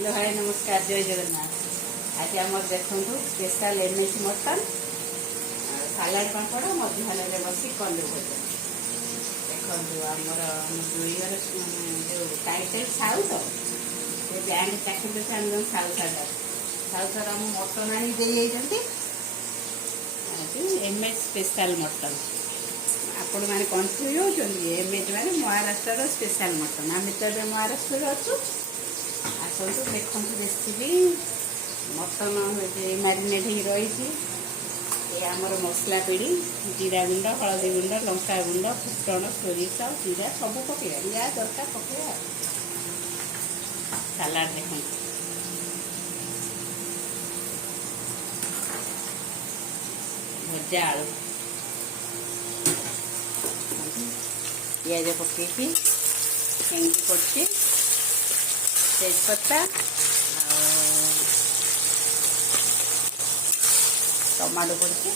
Hello भाई नमस्कार जय जगन्नाथ। आज आम देखु स्पेशल एमएस मटन सालाड पापड़ मध्याह्न बस कलु भोजन देखो आमर दुईर जो टाइटल साउथ से ब्यांड चाकरी से साउथ साउथ आम मटन आनी एमएस स्पेशल मटन आपण मैंने कन्फ्यूज होती एमएच मैंने महाराष्ट्र स्पेशल मटन आम तो महाराष्ट्र अच्छु आसतु देखु रेसिपी मटन मैरिनेट हो रही आमर मसला पीढ़ी जीरा गुंड हलदी गुंड लंका गुंड फुटण सोरिष जीरा सब पकड़ा जहाँ दरकार पकड़ा सालाड देख भजा आलू पिज पकई हेंगी पड़े तेजपत्ता टमाटो पड़े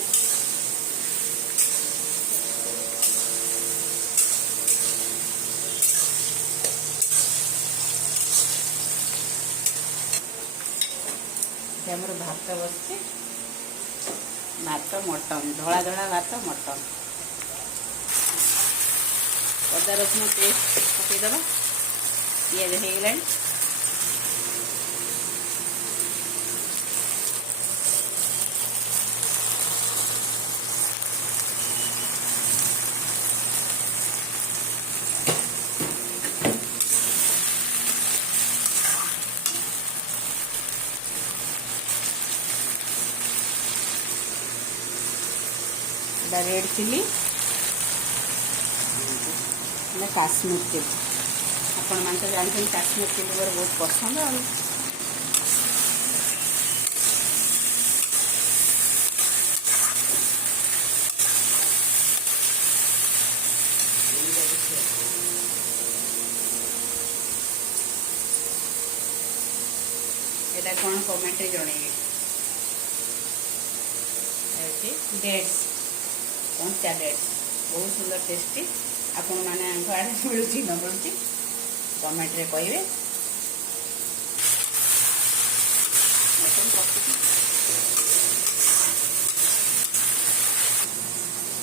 आमर भात बसছে भात मटन धला धला भात मटन अदा रसुण पेस्ट पकईदे पिज हो गला रेड चिली काश्मीर चिली आपण मान तो जानते काश्मीर चिली मोर बहुत पसंद आ एटा कौन कमेंट जणेबे डेट्स कंचा डेट्स बहुत सुंदर टेस्टी आपण मैंने आड़े मिलूँ न मिलूँ कमेंट रे कहे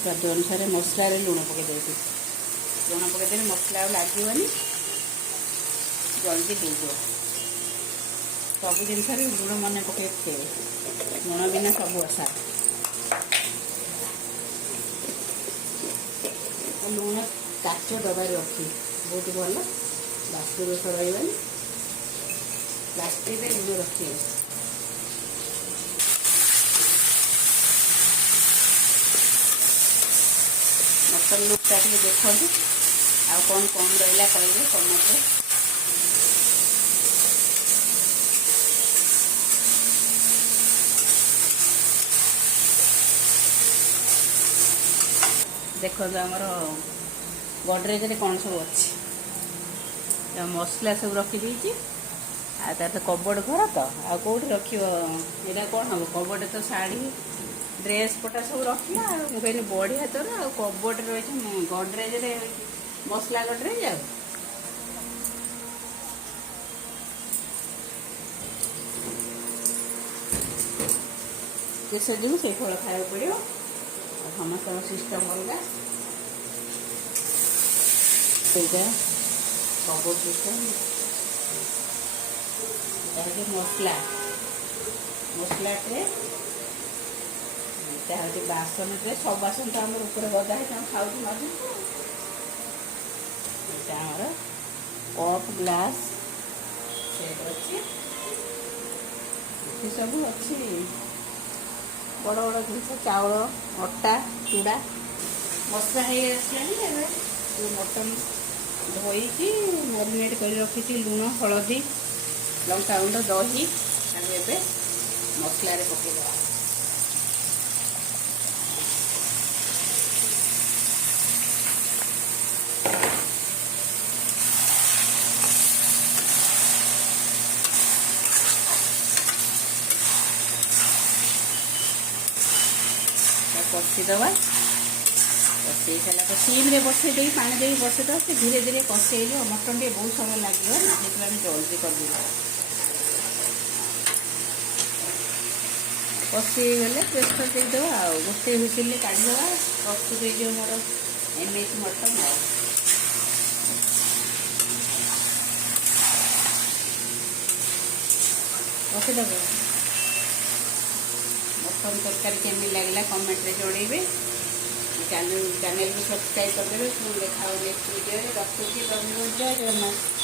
स्वाद अनुसार मसला लुण पकईदे लुण पकईदे मसला लगनी जल्दी दीजिए सब जिन लुण मन पकई लुण बिना सब असा लुण काच डबार रखी बहुत भल बाष्प दोष रही प्लास्टिक लुण रखी मटन लुकटा देखते आ कौन कम रहा कहे कमेंट देखो आमर गडरेज कौन सब अच्छी मसला सब रखी तार कबोर्ड घर तो आ कौट रख कौन हम कबोर्ड तो शाढ़ी ड्रेस पटा सब रखला मुझे बढ़िया तो कबोर्ड रही गडरेज मसला गडरेज से जो से फल खाया पड़ो समस्त सिस्टम अलग सब सिस्टम मसला मसला ट्रे हूँ बासन ट्रे सब बासन तो आम ऊपर गदा है खाऊ मजे आमर कप ग्लास अच्छी सब अच्छी बड़ बड़ जिन चाउल अटा चूड़ा मसला हो मटन धोई मैरिनेट कर रखी लुण हलदी लंका गुंड दही एवं मसला पकईद कषीदबा कषे सारा सीम्रे बसई दे पानी दे बसईद से धीरे धीरे कषे मटन टे बहुत समय लगे ना जल्दी कर କଷି ହେଇଗଲେ ପ୍ରେସର ଦେଇଦେବା ଆଉ ଗୋଟେ ହୁଇସିଲ୍ କାଢ଼ିଦେବା। ପ୍ରସ୍ତୁତ ହେଇଯିବ ମୋର ଏମଏଚ୍ ମଟନ୍ ଆଉ। ରଖିଦେବ। ମଟନ୍ ତରକାରୀ କେମିତି ଲାଗିଲା କମେଣ୍ଟରେ ଜଣାଇବେ। ଚ୍ୟାନେଲକୁ ସବସ୍କ୍ରାଇବ୍ କରିଦେବେ। ପୁଣି ଦେଖା ହେବ ନେକ୍ସଟ ଭିଡ଼ିଓରେ। ରଖୁଛି। ଜୟ ଜଗନ୍ନାଥ।